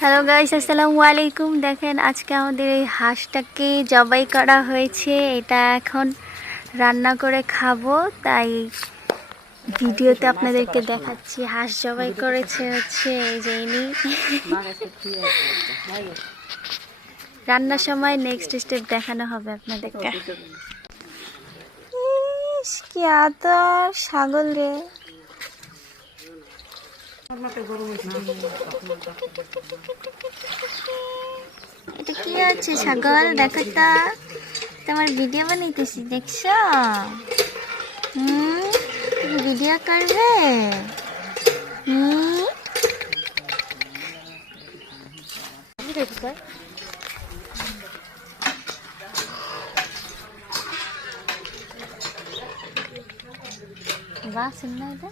Hello guys আসসালামু আলাইকুম দেখেন, আজকে আমাদের এই হাঁসটাকে জবাই করা হয়েছে। এটা এখন রান্না করে খাব, তাই ভিডিওতে আপনাদেরকে দেখাচ্ছি। হাঁস জবাই করেছে হচ্ছে এই যে ইনি। রান্নার সময় নেক্সট স্টেপ দেখানো হবে আপনাদেরকে। কি আদর, ছাগল রে। এটা কি আছে ছাগল? দেখো তো। তোমার ভিডিও বানাইতেছি দেখছ? হুম ভিডিও করবে? হুম। বাহ শুননা এটা?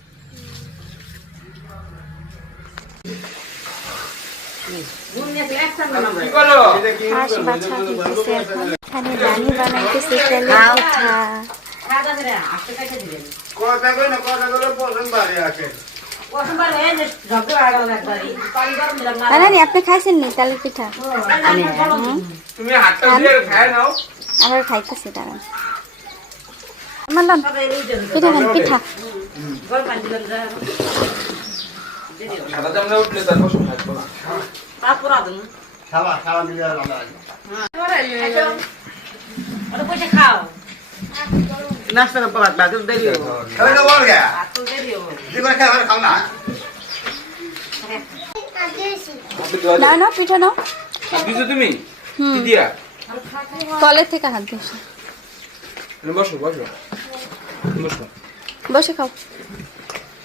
হাঁস বাছা দিতেছে এখন এখানে রানী বানাইতেছে তেলের পিঠা? কথা কই না কথা কইলে পছন্দ বাড়ি আসে রানী আপনি খাইছেন নি তেলের পিঠা তুমি হাতটা দিয়ে খায় নাও। আবার খাইতেছি দাঁড়ান। মানলাম পিঠা খান পিঠা। সাদা চামড়া উঠলে তার পছন্দ থাকব না। খাওয়া খাওয়া মিলে রান্না নাস্তা পালাত লাগে দেরি হবে খাবে না বল গে দিবা খাবার খাও না? না না পিঠা নাও। দিছো তুমি? কি দিয়া? কলের থেকে হাত বসো বসো। বসো। বসে খাও।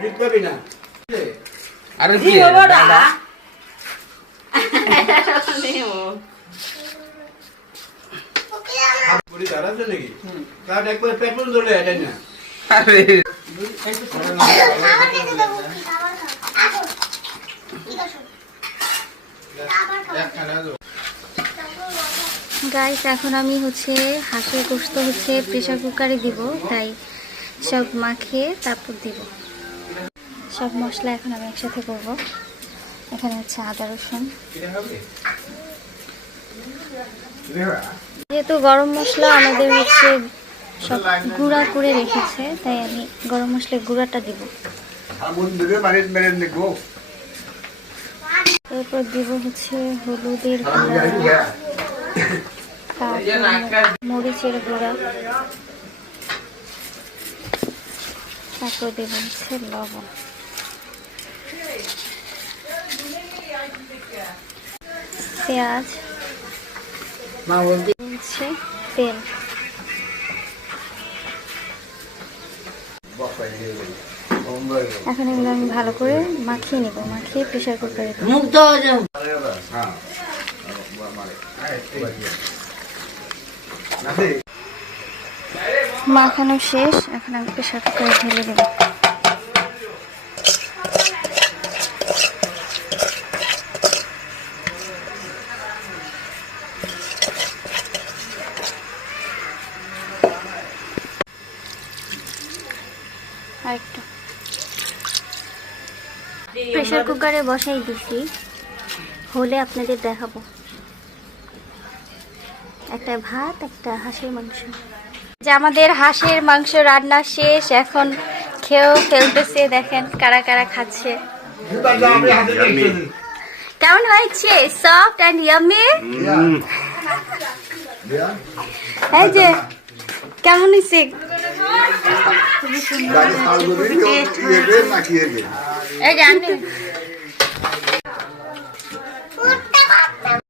জিত পাবি না। আরে কি গাইস এখন আমি হচ্ছে হাঁসের গোস্ত হচ্ছে প্রেশার কুকারে দিব তাই সব মাখিয়ে তারপর দিব। সব মশলা এখন আমি একসাথে করব। এখানে হচ্ছে আদা, রসুন। যেহেতু গরম মশলা আমাদের হচ্ছে সব গুঁড়া করে রেখেছে, তাই আমি গরম মশলার গুঁড়াটা দিব। এরপর দিব হচ্ছে হলুদের গুঁড়া মরিচের গুঁড়া। তারপর দেব হচ্ছে লবণ। পেঁয়াজ। মা বলতে হচ্ছে তেল। এখন এগুলো আমি ভালো করে মাখিয়ে নেব মাখিয়ে প্রেশার কুকারে হ্যাঁ মাখানো শেষ এখন আমি প্রেশার কুকারে ঢেলে দেবো। প্রেশার কুকারে বসাই দিছি হলে আপনাদের দেখাবো। একটা ভাত একটা হাঁসের মাংস। যে আমাদের হাঁসের মাংস রান্না শেষ এখন খেয়েও ফেলতেছে দেখেন কারা কারা খাচ্ছে। কেমন হয়েছে? সফট অ্যান্ড ইয়ামি এই যে কেমন হয়েছে? গাড়ি খাওয়া